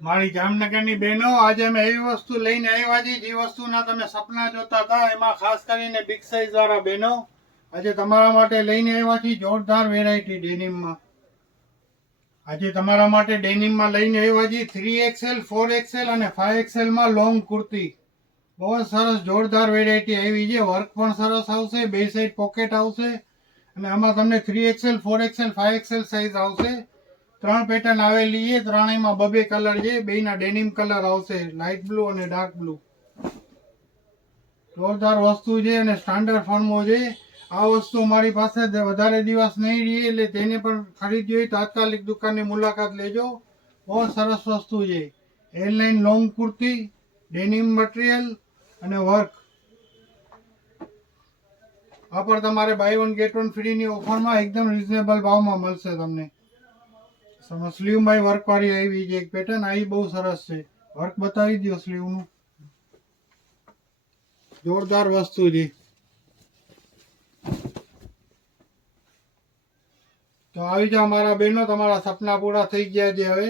મારી જામનગરની બહેનો, આજે અમે એવી વસ્તુ લઈને આવ્યા છીએ જે વસ્તુના તમે સપના જોતા હતા. એમાં ખાસ કરીને બિગ સાઇઝ વાળા બહેનો આજે તમારા માટે લઈને આવ્યા છીએ જોરદાર વેરાયટી ડેનિમમાં. આજે તમારા માટે ડેનિમમાં લઈને આવ્યા છીએ 3XL, 4XL અને 5XL માં લોંગ કુર્તી. બહુ જ સરસ જોરદાર વેરાયટી આવી છે. વર્ક પણ સરસ આવશે, બે સાઈડ પોકેટ આવશે અને આમાં તમને 3XL, 4XL, 5XL સાઇઝ આવશે. 3 પેટર્ન આવેલી છે. ત્રણેયમાં બબે કલર છે. બેયના ડેનિમ કલર આવશે, લાઇટ બ્લુ અને ડાર્ક બ્લુ. જોરદાર વસ્તુ છે અને સ્ટાન્ડર્ડ ફોર્મમાં છે. આ વસ્તુ મારી પાસે વધારે દિવસ નહીં રહી, એટલે તેને પણ ખરીદવી હોય તાત્કાલિક દુકાનની મુલાકાત લેજો. બહુ સરસ વસ્તુ છે. Airline long kurti, denim material અને વર્ક. આ પણ તમારે બાય વન ગેટ વન ફ્રીની ઓફરમાં એકદમ રિઝનેબલ ભાવમાં મળશે તમને. સ્લીવમાં વર્ક વાળી આવી છે એક પેટર્ન, આ બહુ સરસ છે. વર્ક બતાવી દો સ્લીવનું. જોરદાર વસ્તુ છે. તો આવી જાઓ મારા બહેનો, તમારા સપના પૂરા થઈ ગયા છે હવે.